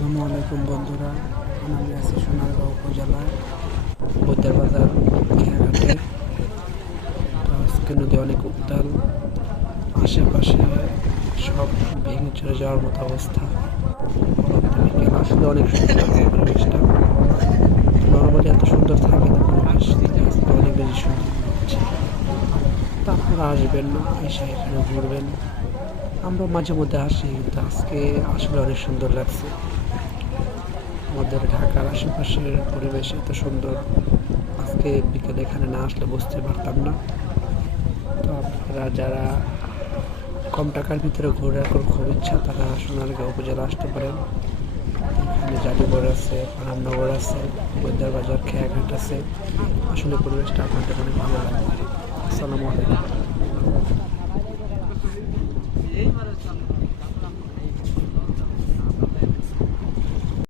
আসসালামু আলাইকুম বন্ধুরা, আমি আছি সোনারগাঁও উপজেলায় বৈদ্যার বাজার খেয়াঘাটে। তো আজকে নদী অনেক উত্তাল, আশেপাশে সব ভেঙে চলে যাওয়ার মতো অবস্থা। বিকেল আসলে অনেক সুন্দর লাগছে পরিবেশটা। নর্মালি এত সুন্দর থাকে না পরিবেশ, আজকে অনেক বেশি সুন্দর মনে হচ্ছে। তো আপনারা আসবেন, এসে এখানে ঘুরবেন। আমরা মাঝে মধ্যে আসি, কিন্তু আজকে আসলে অনেক সুন্দর লাগছে। আমাদের ঢাকার আশেপাশের পরিবেশ এত সুন্দর, আজকে বিকেলে এখানে না আসলে বুঝতে পারতাম না। তো আপনারা যারা কম টাকার ভিতরে ঘোরার খুব ইচ্ছা, তারা সোনারগাঁও উপজেলা আসতে পারেন। এখানে জাদুঘর আছে, রামনগর আছে, বৈদ্যার বাজার খেয়াঘাট আছে। আসলে পরিবেশটা আপনাদের অনেক ভালো লাগবে। আসসালামু আলাইকুম।